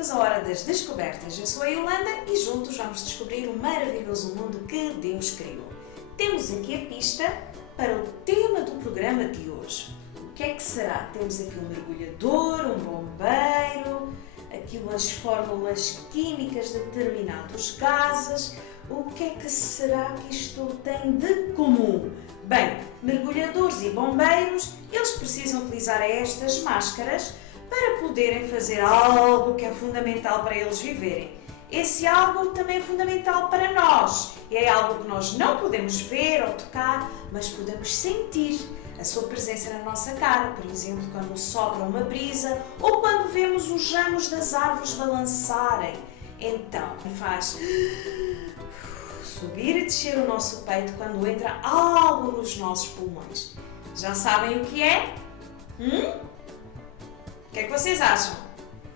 bem-vindos à Hora das Descobertas. Eu sou a Yolanda e juntos vamos descobrir o maravilhoso mundo que Deus criou. Temos aqui a pista para o tema do programa de hoje. O que é que será? Temos aqui um mergulhador, um bombeiro, aqui umas fórmulas químicas de determinados gases. O que é que será que isto tem de comum? Bem, mergulhadores e bombeiros, eles precisam utilizar estas máscaras para poderem fazer algo que é fundamental para eles viverem. Esse algo também é fundamental para nós. É algo que nós não podemos ver ou tocar, mas podemos sentir a sua presença na nossa cara. Por exemplo, quando sopra uma brisa ou quando vemos os ramos das árvores balançarem. Então, faz subir e descer o nosso peito quando entra algo nos nossos pulmões. Já sabem o que é? O que é que vocês acham?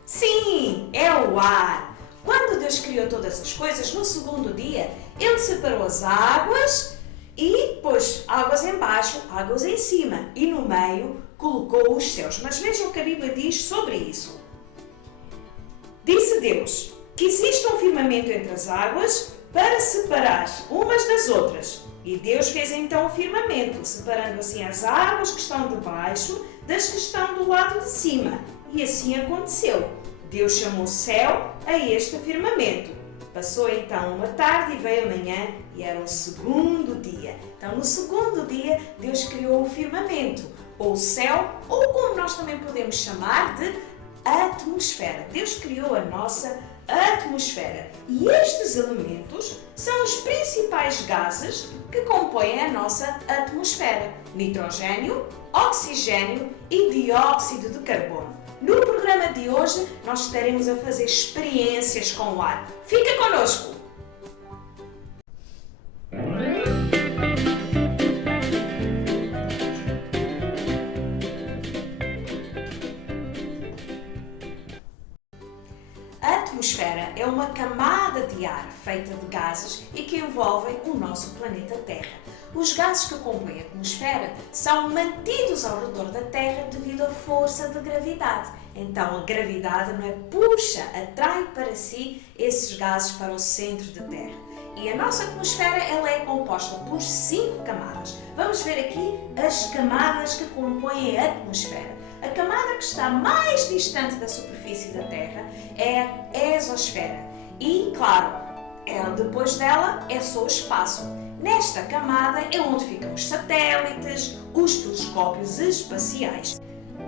Sim, é o ar! Quando Deus criou todas as coisas, no segundo dia, Ele separou as águas e pôs águas em baixo, águas em cima e no meio colocou os céus. Mas vejam o que a Bíblia diz sobre isso. Disse Deus que existe um firmamento entre as águas para separar umas das outras. E Deus fez então o firmamento, separando assim as águas que estão debaixo das que estão do lado de cima. E assim aconteceu. Deus chamou céu a este firmamento. Passou então uma tarde e veio a manhã e era o segundo dia. Então no segundo dia Deus criou o firmamento, ou o céu, ou como nós também podemos chamar de atmosfera. Deus criou a nossa atmosfera. E estes elementos são os principais gases que compõem a nossa atmosfera: nitrogênio, oxigênio e dióxido de carbono. No programa de hoje, nós estaremos a fazer experiências com o ar. Fica connosco! A atmosfera é uma camada de ar feita de gases e que envolvem o nosso planeta Terra. Os gases que compõem a atmosfera são mantidos ao redor da Terra devido à força de gravidade. Então, a gravidade puxa, atrai para si esses gases para o centro da Terra. E a nossa atmosfera ela é composta por 5 camadas. Vamos ver aqui as camadas que compõem a atmosfera. A camada que está mais distante da superfície da Terra é a exosfera. E, claro, depois dela é só o espaço. Nesta camada é onde ficam os satélites, os telescópios espaciais.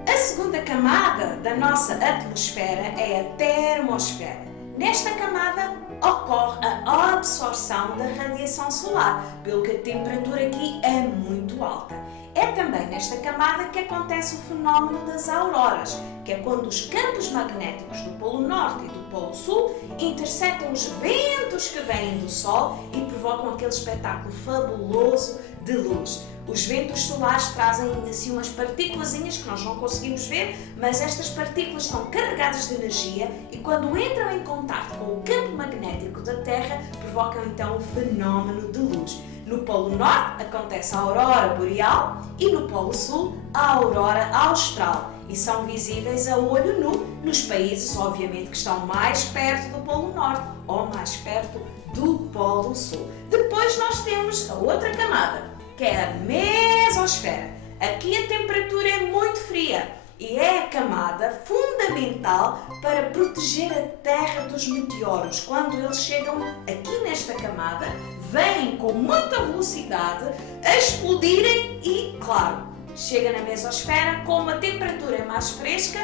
A segunda camada da nossa atmosfera é a termosfera. Nesta camada ocorre a absorção da radiação solar, pelo que a temperatura aqui é muito alta. É também nesta camada que acontece o fenómeno das auroras, que é quando os campos magnéticos do Polo Norte e do Polo Sul interceptam os ventos que vêm do Sol e provocam aquele espetáculo fabuloso de luz. Os ventos solares trazem assim umas partículazinhas que nós não conseguimos ver, mas estas partículas estão carregadas de energia e quando entram em contato com o campo magnético da Terra, provocam então o fenómeno de luz. No Polo Norte acontece a aurora boreal e no Polo Sul a aurora austral e são visíveis a olho nu nos países, obviamente, que estão mais perto do Polo Norte ou mais perto do Polo Sul. Depois nós temos a outra camada, que é a mesosfera. Aqui a temperatura é muito fria e é a camada fundamental para proteger a Terra dos meteoros. Quando eles chegam aqui nesta camada, vêm com muita velocidade a explodirem e, claro, chega na mesosfera, como a temperatura é mais fresca,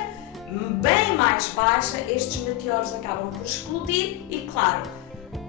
bem mais baixa, estes meteoros acabam por explodir e, claro,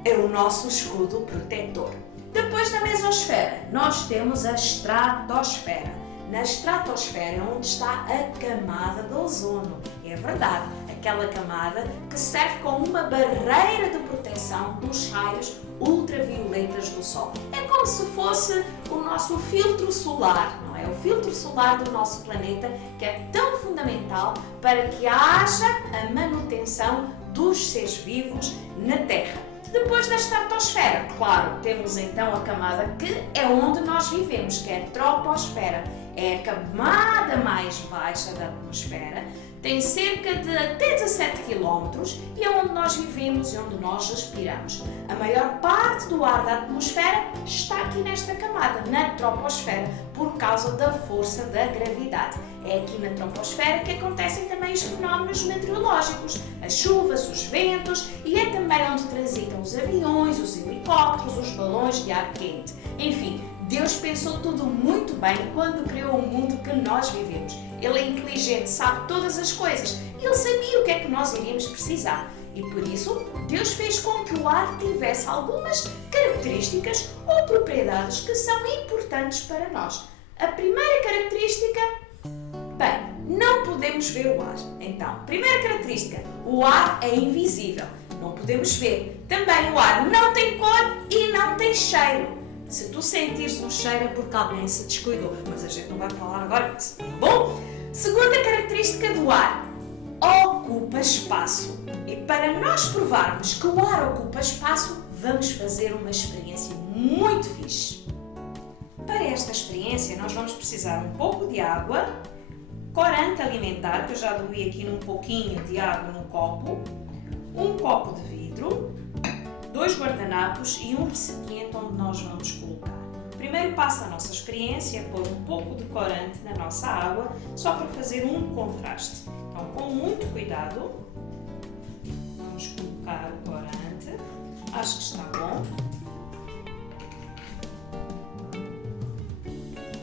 é o nosso escudo protetor. Depois da mesosfera, nós temos a estratosfera. Na estratosfera é onde está a camada de ozono. É verdade, aquela camada que serve como uma barreira de proteção dos raios ultravioletas do Sol. É como se fosse o nosso filtro solar, não é? O filtro solar do nosso planeta, que é tão fundamental para que haja a manutenção dos seres vivos na Terra. Depois da estratosfera, claro, temos então a camada que é onde nós vivemos, que é a troposfera. É a camada mais baixa da atmosfera tem cerca de até 17 km e é onde nós vivemos e onde nós respiramos. A maior parte do ar da atmosfera está aqui nesta camada, na troposfera, por causa da força da gravidade. É aqui na troposfera que acontecem também os fenómenos meteorológicos, as chuvas, os ventos, e é também onde transitam os aviões, os helicópteros, os balões de ar quente. Enfim, Deus pensou tudo muito bem quando criou o mundo que nós vivemos. Ele é inteligente, sabe todas as coisas. Ele sabia o que é que nós iríamos precisar. E por isso, Deus fez com que o ar tivesse algumas características ou propriedades que são importantes para nós. A primeira característica, bem, não podemos ver o ar. Então, primeira característica, o ar é invisível. Não podemos ver. Também o ar não tem cor e não tem cheiro. Se tu sentires um cheiro é porque alguém se descuidou, mas a gente não vai falar agora disso, tá bom? Segunda característica do ar, ocupa espaço. E para nós provarmos que o ar ocupa espaço, vamos fazer uma experiência muito fixe. Para esta experiência, nós vamos precisar um pouco de água, corante alimentar, que eu já diluí aqui num pouquinho de água num copo, um copo de vidro, 2 guardanapos e um recipiente onde nós vamos colocar. O primeiro passo da nossa experiência é pôr um pouco de corante na nossa água, só para fazer um contraste. Então, com muito cuidado, vamos colocar o corante. Acho que está bom.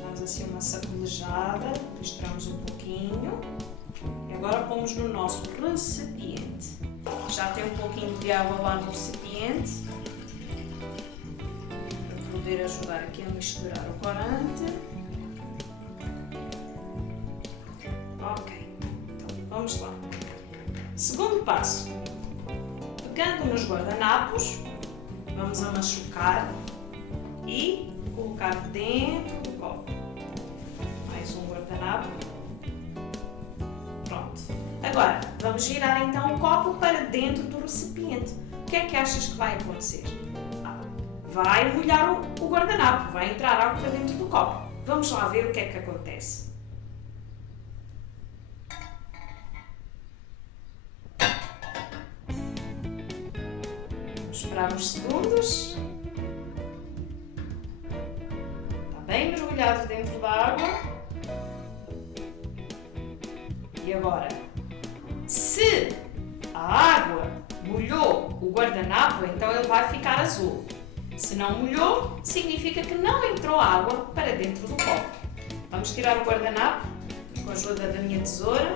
Damos assim uma sacolejada, misturamos um pouquinho e agora pomos no nosso recipiente. Já tem um pouquinho de água lá no recipiente para poder ajudar aqui a misturar o corante. Ok, então vamos lá. Segundo passo, pegando nos guardanapos, vamos a machucar e colocar dentro do copo. Mais um guardanapo. Pronto. Agora, vamos girar então o copo para dentro do recipiente. O que é que achas que vai acontecer? Vai molhar o guardanapo, vai entrar água para dentro do copo. Vamos lá ver o que é que acontece. Vamos esperar uns segundos. Está bem mergulhado dentro da água. E agora? Se a água molhou o guardanapo, então ele vai ficar azul. Se não molhou, significa que não entrou água para dentro do copo. Vamos tirar o guardanapo com a ajuda da minha tesoura.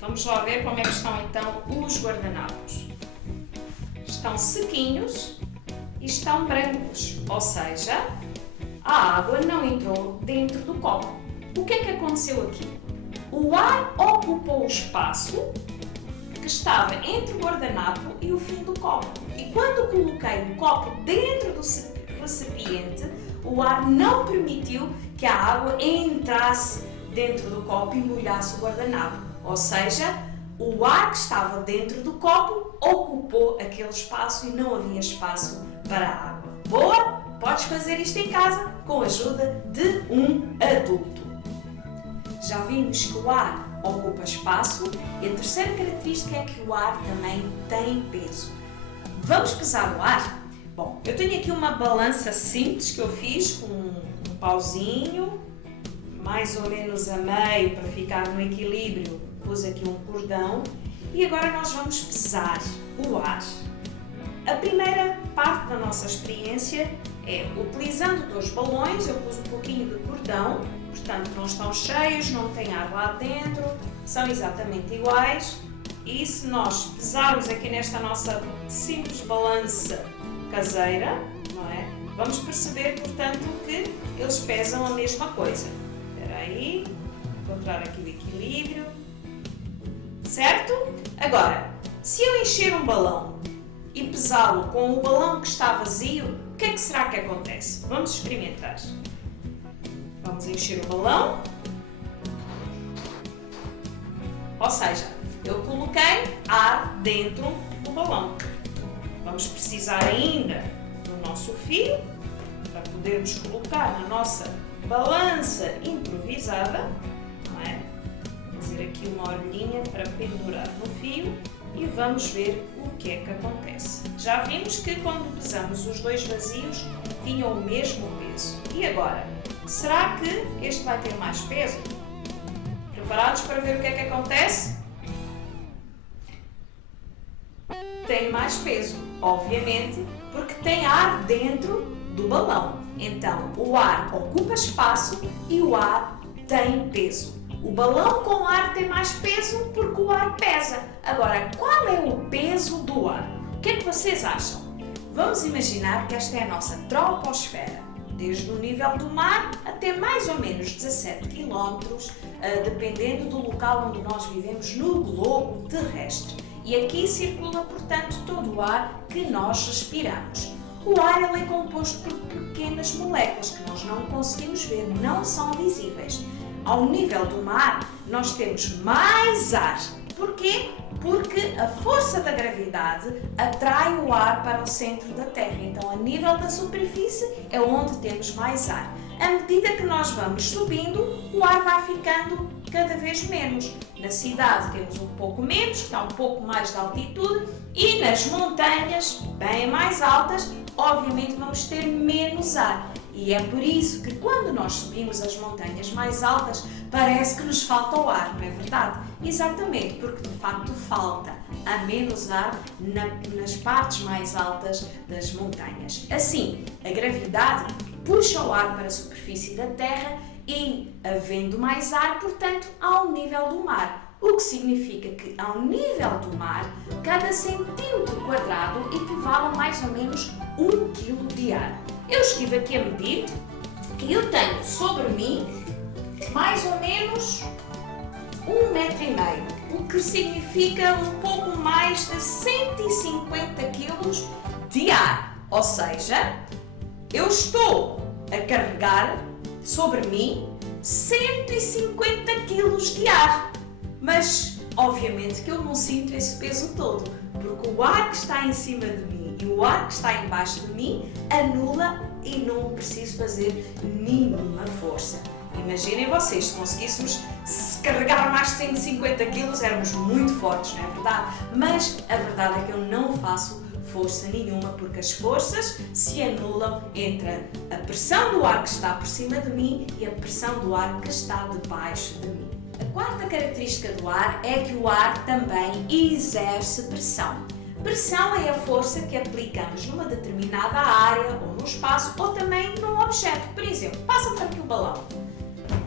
Vamos lá ver como é que estão então os guardanapos. Estão sequinhos e estão brancos, ou seja, a água não entrou dentro do copo. O que é que aconteceu aqui? O ar ocupou o espaço que estava entre o guardanapo e o fim do copo. E quando coloquei o copo dentro do recipiente, o ar não permitiu que a água entrasse dentro do copo e molhasse o guardanapo. Ou seja, o ar que estava dentro do copo ocupou aquele espaço e não havia espaço para a água. Boa? Podes fazer isto em casa com a ajuda de um adulto. Já vimos que o ar ocupa espaço e a terceira característica é que o ar também tem peso. Vamos pesar o ar? Bom, eu tenho aqui uma balança simples que eu fiz com um pauzinho, mais ou menos a meio para ficar no equilíbrio, pus aqui um cordão e agora nós vamos pesar o ar. A primeira parte da nossa experiência é utilizando 2 balões, eu pus um pouquinho de cordão, portanto não estão cheios, não tem água lá dentro, são exatamente iguais e se nós pesarmos aqui nesta nossa simples balança caseira, não é? Vamos perceber, portanto, que eles pesam a mesma coisa. Espera aí, encontrar aqui o equilíbrio, certo? Agora, se eu encher um balão e pesá-lo com o balão que está vazio, o que é que será que acontece? Vamos experimentar. Vamos encher o balão. Ou seja, eu coloquei ar dentro do balão. Vamos precisar ainda do nosso fio para podermos colocar na nossa balança improvisada, não é? Fazer aqui uma orelhinha para pendurar no fio e vamos ver o que é que acontece. Já vimos que quando pesamos os dois vazios tinham o mesmo peso. E agora? Será que este vai ter mais peso? Preparados para ver o que é que acontece? Tem mais peso, obviamente, porque tem ar dentro do balão. Então, o ar ocupa espaço e o ar tem peso. O balão com ar tem mais peso porque o ar pesa. Agora, qual é o peso do ar? O que é que vocês acham? Vamos imaginar que esta é a nossa troposfera, desde o nível do mar até mais ou menos 17 km, dependendo do local onde nós vivemos no globo terrestre. E aqui circula, portanto, todo o ar que nós respiramos. O ar ele é composto por pequenas moléculas que nós não conseguimos ver, não são visíveis. Ao nível do mar, nós temos mais ar. Porquê? Porque a força da gravidade atrai o ar para o centro da Terra. Então, a nível da superfície é onde temos mais ar. À medida que nós vamos subindo, o ar vai ficando cada vez menos. Na cidade temos um pouco menos, que está um pouco mais de altitude, e nas montanhas, bem mais altas, obviamente vamos ter menos ar. E é por isso que quando nós subimos as montanhas mais altas, parece que nos falta o ar, não é verdade? Exatamente, porque de facto falta. Há menos ar nas partes mais altas das montanhas. Assim, a gravidade puxa o ar para a superfície da Terra e, havendo mais ar, portanto, ao nível do mar. O que significa que, ao nível do mar, cada centímetro quadrado equivale a mais ou menos 1 kg de ar. Eu estive aqui a medir que eu tenho sobre mim mais ou menos 1,5 m, o que significa um pouco mais de 150 kg de ar. Ou seja, eu estou a carregar sobre mim 150 kg de ar. Mas, obviamente, que eu não sinto esse peso todo, porque o ar que está em cima de mim e o ar que está embaixo de mim anula e não preciso fazer nenhuma força. Imaginem vocês, se conseguíssemos carregar mais de 150 kg, éramos muito fortes, não é verdade? Mas a verdade é que eu não faço força nenhuma, porque as forças se anulam entre a pressão do ar que está por cima de mim e a pressão do ar que está debaixo de mim. A quarta característica do ar é que o ar também exerce pressão. Pressão é a força que aplicamos numa determinada área ou no espaço ou também num objeto. Por exemplo, passa por aqui o balão.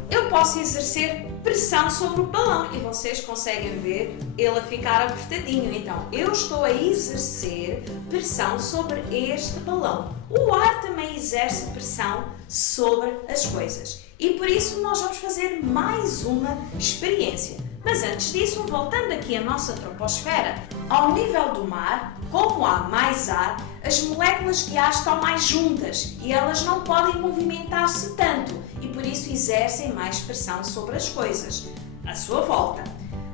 Eu posso exercer pressão sobre o balão e vocês conseguem ver ele a ficar apertadinho. Então, eu estou a exercer pressão sobre este balão. O ar também exerce pressão sobre as coisas. E por isso nós vamos fazer mais uma experiência. Mas antes disso, voltando aqui à nossa troposfera, ao nível do mar, como há mais ar, as moléculas de ar estão mais juntas e elas não podem movimentar-se tanto e por isso exercem mais pressão sobre as coisas à sua volta.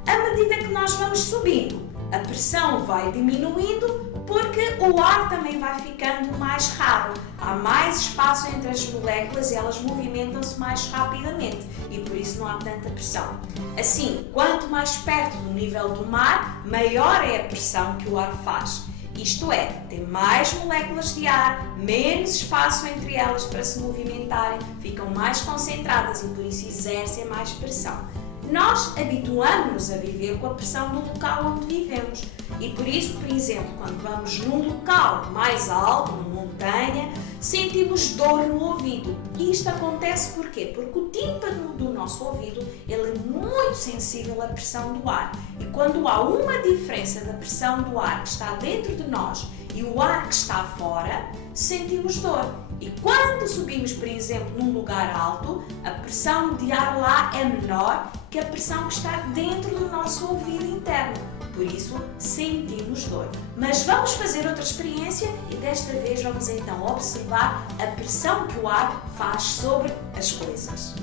À medida que nós vamos subindo, a pressão vai diminuindo porque o ar também vai ficando mais raro. Há mais espaço entre as moléculas e elas movimentam-se mais rapidamente e por isso não há tanta pressão. Assim, quanto mais perto do nível do mar, maior é a pressão que o ar faz. Isto é, tem mais moléculas de ar, menos espaço entre elas para se movimentarem, ficam mais concentradas e por isso exercem mais pressão. Nós habituamos-nos a viver com a pressão do local onde vivemos e por isso, por exemplo, quando vamos num local mais alto, numa montanha, sentimos dor no ouvido. E isto acontece porquê? Porque o tímpano do nosso ouvido ele é muito sensível à pressão do ar. E quando há uma diferença da pressão do ar que está dentro de nós e o ar que está fora, sentimos dor. E quando subimos, por exemplo, num lugar alto, a pressão de ar lá é menor que a pressão que está dentro do nosso ouvido interno. Por isso, sentimos dor. Mas vamos fazer outra experiência e desta vez vamos então observar a pressão que o ar faz sobre as coisas.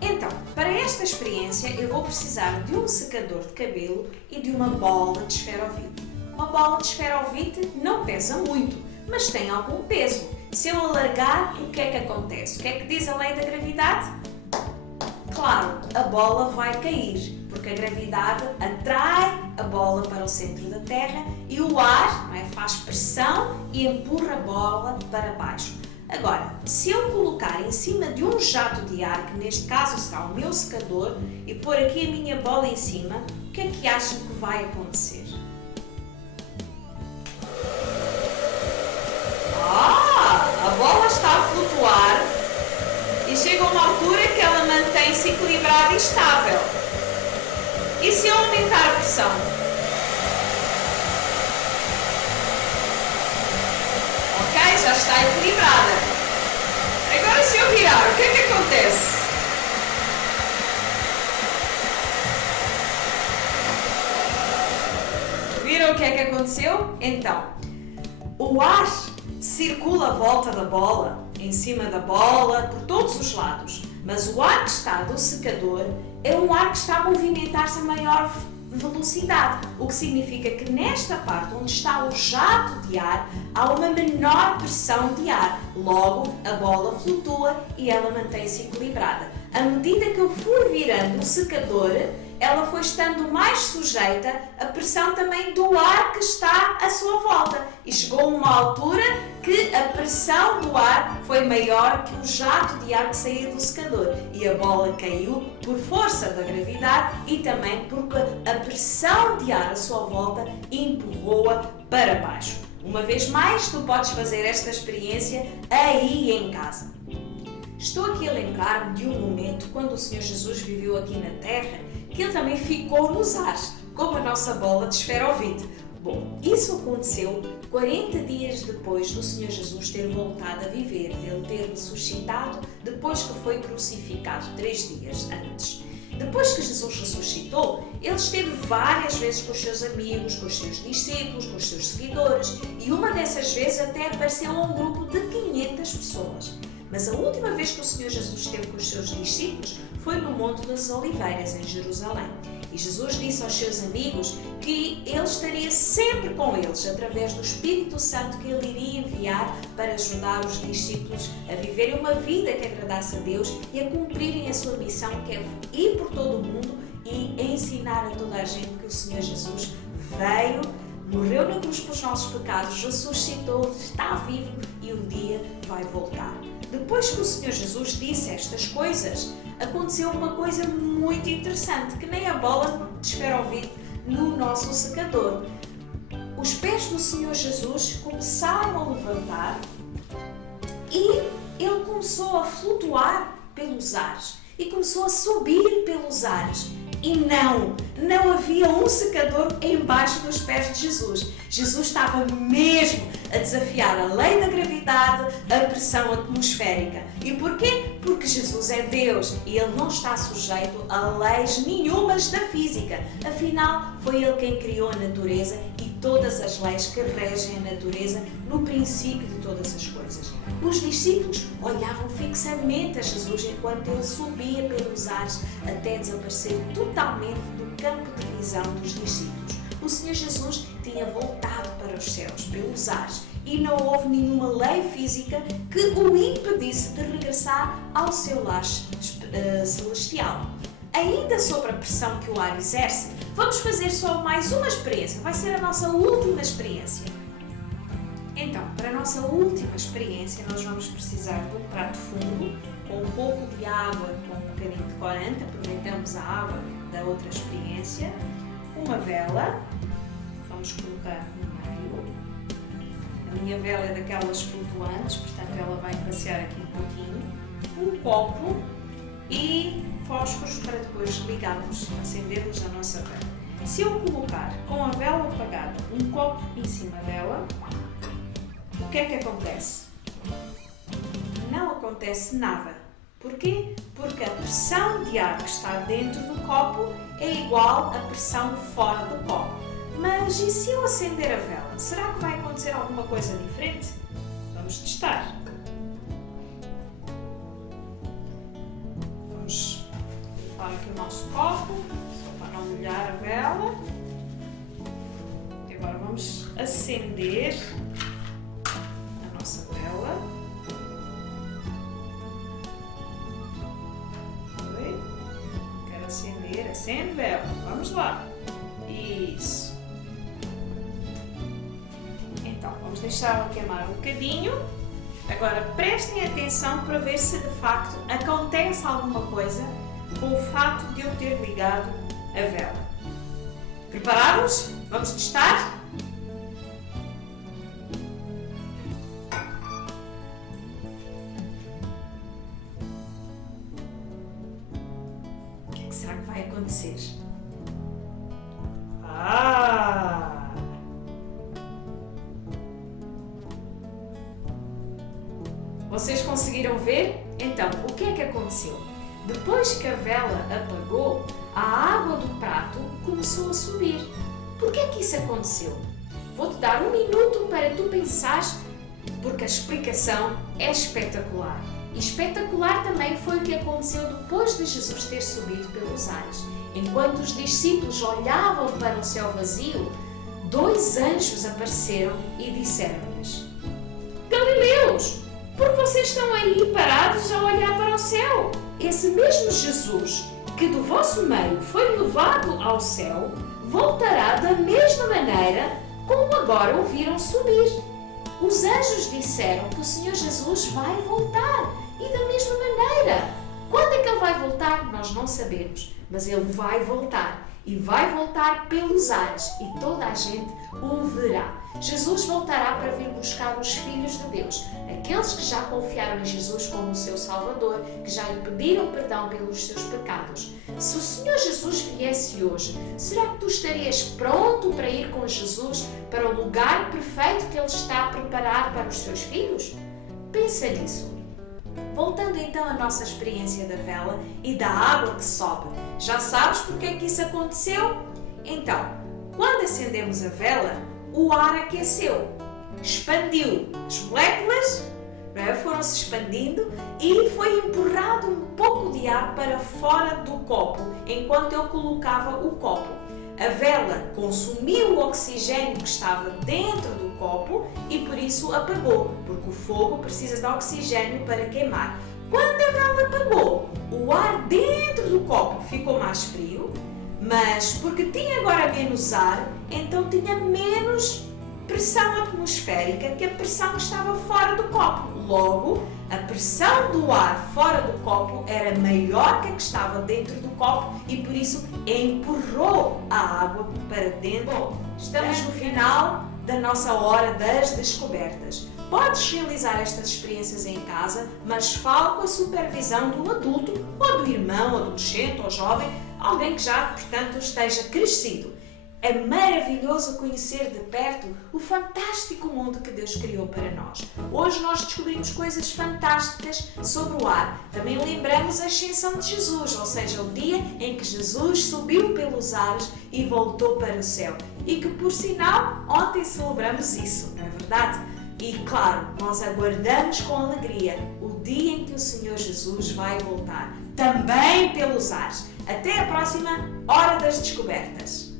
Então, para esta experiência eu vou precisar de um secador de cabelo e de uma bola de esferovite. Uma bola de esferovite não pesa muito, mas tem algum peso. Se eu alargar, o que é que acontece? O que é que diz a lei da gravidade? Claro, a bola vai cair, porque a gravidade atrai a bola para o centro da Terra e o ar, não é, faz pressão e empurra a bola para baixo. Agora, se eu colocar em cima de um jato de ar, que neste caso será o meu secador, e pôr aqui a minha bola em cima, o que é que acham que vai acontecer? A bola está a flutuar e chega a uma altura que ela mantém-se equilibrada e estável. E se eu aumentar a pressão? Ok, já está equilibrada. Agora se eu virar, o que é que acontece? Viram o que é que aconteceu? Então, o ar circula à volta da bola, em cima da bola, por todos os lados, mas o ar que está do secador é um ar que está a movimentar-se a maior velocidade, o que significa que nesta parte onde está o jato de ar há uma menor pressão de ar, logo a bola flutua e ela mantém-se equilibrada. À medida que eu fui virando o secador, ela foi estando mais sujeita à pressão também do ar que está à sua volta e chegou a uma altura que a pressão do ar foi maior que o jato de ar que saía do secador e a bola caiu por força da gravidade e também porque a pressão de ar à sua volta empurrou-a para baixo. Uma vez mais, tu podes fazer esta experiência aí em casa. Estou aqui a lembrar-me de um momento quando o Senhor Jesus viveu aqui na Terra, que Ele também ficou nos ares, como a nossa bola de esferovite. Bom, isso aconteceu 40 dias depois do Senhor Jesus ter voltado a viver, dele ter ressuscitado depois que foi crucificado 3 dias antes. Depois que Jesus ressuscitou, ele esteve várias vezes com os seus amigos, com os seus discípulos, com os seus seguidores e uma dessas vezes até apareceu a um grupo de 500 pessoas. Mas a última vez que o Senhor Jesus esteve com os seus discípulos foi no Monte das Oliveiras, em Jerusalém. E Jesus disse aos seus amigos que ele estaria sempre com eles, através do Espírito Santo que ele iria enviar para ajudar os discípulos a viverem uma vida que agradasse a Deus e a cumprirem a sua missão, que é ir por todo o mundo e ensinar a toda a gente que o Senhor Jesus veio, morreu na cruz pelos nossos pecados, ressuscitou, está vivo e um dia vai voltar. Depois que o Senhor Jesus disse estas coisas, aconteceu uma coisa muito interessante, que nem a bola de esferovite no nosso secador. Os pés do Senhor Jesus começaram a levantar e ele começou a flutuar pelos ares e começou a subir pelos ares. E não havia um secador embaixo dos pés de Jesus. Jesus estava mesmo a desafiar a lei da gravidade, a pressão atmosférica. E porquê? Porque Jesus é Deus e Ele não está sujeito a leis nenhumas da física. Afinal, foi Ele quem criou a natureza e todas as leis que regem a natureza no princípio de todas as coisas. Os discípulos olhavam fixamente a Jesus enquanto Ele subia pelos ares até desaparecer totalmente do campo de visão dos discípulos. O Senhor Jesus tinha voltado para os céus, pelos ares, e não houve nenhuma lei física que o impedisse de regressar ao seu lar celestial. Ainda sobre a pressão que o ar exerce, vamos fazer só mais uma experiência. Vai ser a nossa última experiência. Então, para a nossa última experiência, nós vamos precisar de um prato fundo, com um pouco de água, com um bocadinho de corante, aproveitamos a água da outra experiência, uma vela, vamos colocar no meio. A minha vela é daquelas flutuantes, portanto ela vai passear aqui um pouquinho, um copo e fósforos para depois ligarmos, acendermos a nossa vela. Se eu colocar com a vela apagada um copo em cima dela, o que é que acontece? Não acontece nada. Porquê? Porque a pressão de ar que está dentro do copo é igual à pressão fora do copo. Mas e se eu acender a vela? Será que vai acontecer alguma coisa diferente? Vamos testar. Vamos limpar aqui o nosso copo, só para não molhar a vela. E agora vamos acender a nossa vela. acende vela. Vamos lá. Isso. Então, vamos deixá-la queimar um bocadinho. Agora, prestem atenção para ver se de facto acontece alguma coisa com o facto de eu ter ligado a vela. Preparados? Vamos testar? O que será que vai acontecer? Vocês conseguiram ver? Então, o que é que aconteceu? Depois que a vela apagou, a água do prato começou a subir. Por que é que isso aconteceu? Vou-te dar um minuto para tu pensares, porque a explicação é espetacular. E espetacular também foi o que aconteceu depois de Jesus ter subido pelos ares. Enquanto os discípulos olhavam para o céu vazio, 2 anjos apareceram e disseram-lhes: Galileus, por que vocês estão aí parados a olhar para o céu? Esse mesmo Jesus que do vosso meio foi levado ao céu, voltará da mesma maneira como agora o viram subir. Os anjos disseram que o Senhor Jesus vai voltar e da mesma maneira. Quando é que Ele vai voltar? Nós não sabemos, mas Ele vai voltar e vai voltar pelos ares e toda a gente o verá. Jesus voltará para vir buscar os filhos de Deus, aqueles que já confiaram em Jesus como o seu Salvador, que já lhe pediram perdão pelos seus pecados. Se o Senhor Jesus viesse hoje, será que tu estarias pronto para ir com Jesus para o lugar perfeito que Ele está a preparar para os seus filhos? Pensa nisso. Voltando então à nossa experiência da vela e da água que sobe. Já sabes porque é que isso aconteceu? Então, quando acendemos a vela, o ar aqueceu, expandiu, as moléculas foram-se expandindo e foi empurrado um pouco de ar para fora do copo, enquanto eu colocava o copo. A vela consumiu o oxigênio que estava dentro do copo e por isso apagou, porque o fogo precisa de oxigênio para queimar. Quando a vela apagou, o ar dentro do copo ficou mais frio, mas porque tinha agora menos ar, então tinha menos pressão atmosférica que a pressão que estava fora do copo. Logo, a pressão do ar fora do copo era maior que a que estava dentro do copo e por isso empurrou a água para dentro. Bom, estamos no final da nossa hora das descobertas. Podes realizar estas experiências em casa, mas fale com a supervisão do adulto ou do irmão, adolescente ou jovem, alguém que já, portanto, esteja crescido. É maravilhoso conhecer de perto o fantástico mundo que Deus criou para nós. Hoje nós descobrimos coisas fantásticas sobre o ar. Também lembramos a ascensão de Jesus, ou seja, o dia em que Jesus subiu pelos ares e voltou para o céu. E que, por sinal, ontem celebramos isso, não é verdade? E, claro, nós aguardamos com alegria o dia em que o Senhor Jesus vai voltar, também pelos ares. Até a próxima Hora das Descobertas!